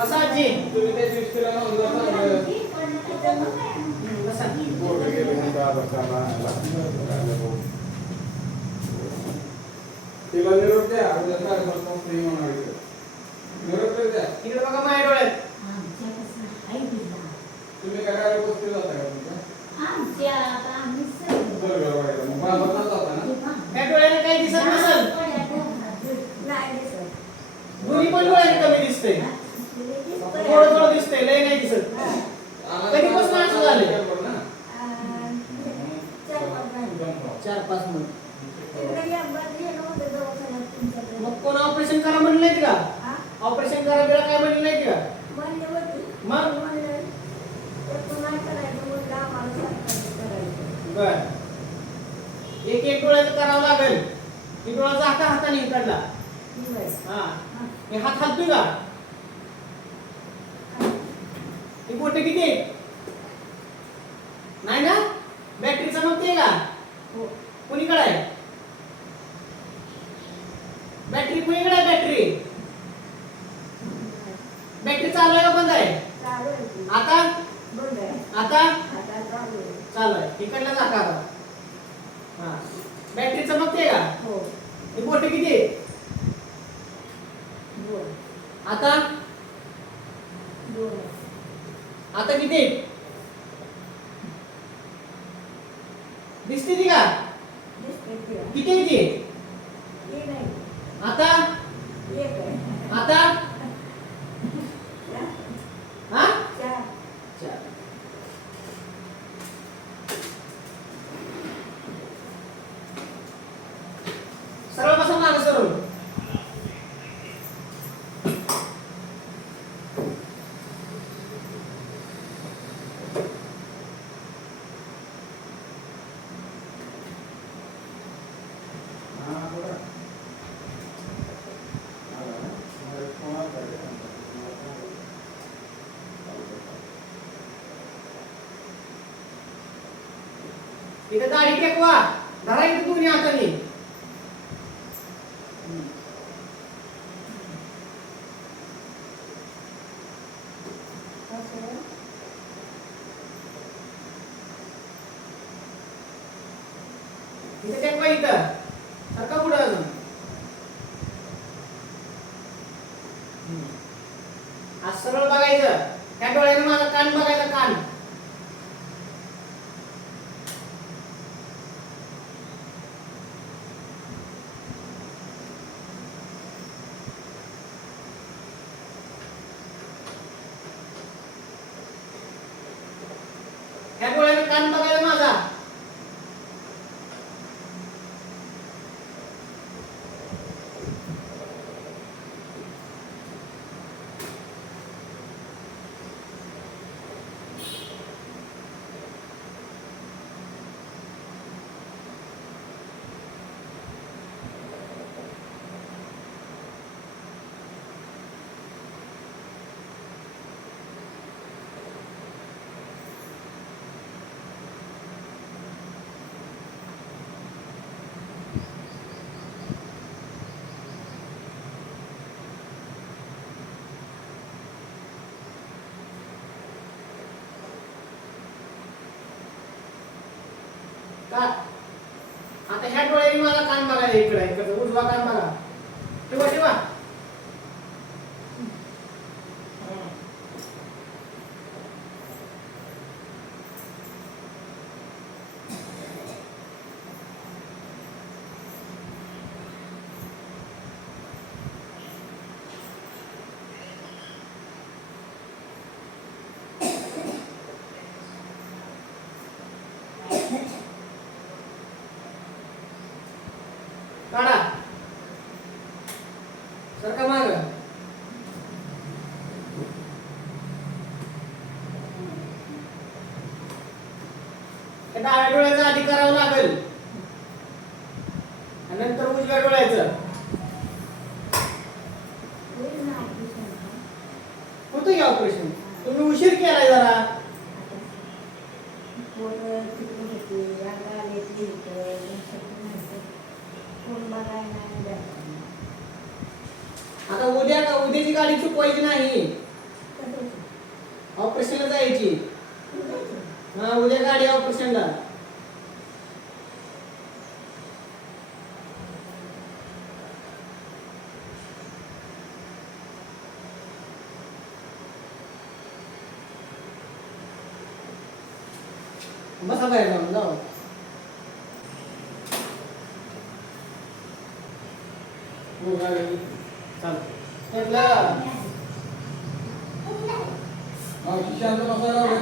बसा आजी तुम्ही त्या. हं, भाऊ. तिला निरोप द्या. निरोप द्या. इकडे बघा माझ्या डोळ्यात. तुम्ही काय काय गोष्टी जाता का तुमच्या? डोळ्याने काही दिसत नसेल. दोन्ही पण डोळ्याने कमी दिसते. थोडं थोडं दिसतंय लय नाही दिसत. कधीपासून असं ना? चार पाच मिनिट मग कोण ऑपरेशन करा म्हणलं नाही का? ऑपरेशन करा बिरा काय म्हणलं नाही का? मग? बर. एक एक डोळ्याचं करावं लागेल. ती डोळा झाका हाताने इकडला. हा. हात हालतोय का? ही बोटे किती आहेत? नाही ना? बॅटरी चमकते का कुणीकडे आहे? बॅटरी कुणीकडे आहे बॅटरी बॅटरी चालू आहे का बंद आहे? आता? आता? चालू आहे. इकडला आता. हा. बॅटरी चमकते का ही. बोटे किती आहेत? आता? आता किती आहेत? दिसते ती का किती आहे ती आता आता हा चार. सरळ बसा मागे सरळ हा, बरं. आला ना? मला एक फोन आलता रे. इथे दाढी टेकवा धरा इथे दोन्ही हाताने. इथे टेकवा इथं. सरका पुढे अजून. हम्म. आज सरळ बघायचं. त्या डोळ्याने माझा कान बघायचा कान. ह्या डोळ्याने कान बघायला माझा का आता ह्या डोळ्याने मला कान बघायला इकडे इकडे उजवा कान बघा. ठेवा ठेवा. सरका माग? डाव्या डोळ्याचा आधी करावं लागेल. आणि नंतर उजव्या डोळ्याचं. होतं की ऑपरेशन तुम्ही उशीर केलाय जरा. आता उद्या उद्याची गाडी चुकवायची नाही. ऑपरेशनला जायची. हा उद्या गाडी ऑपरेशनला. बसा बाहेर जाऊन जाऊ. हो, बाकी शांत बसायला वेळ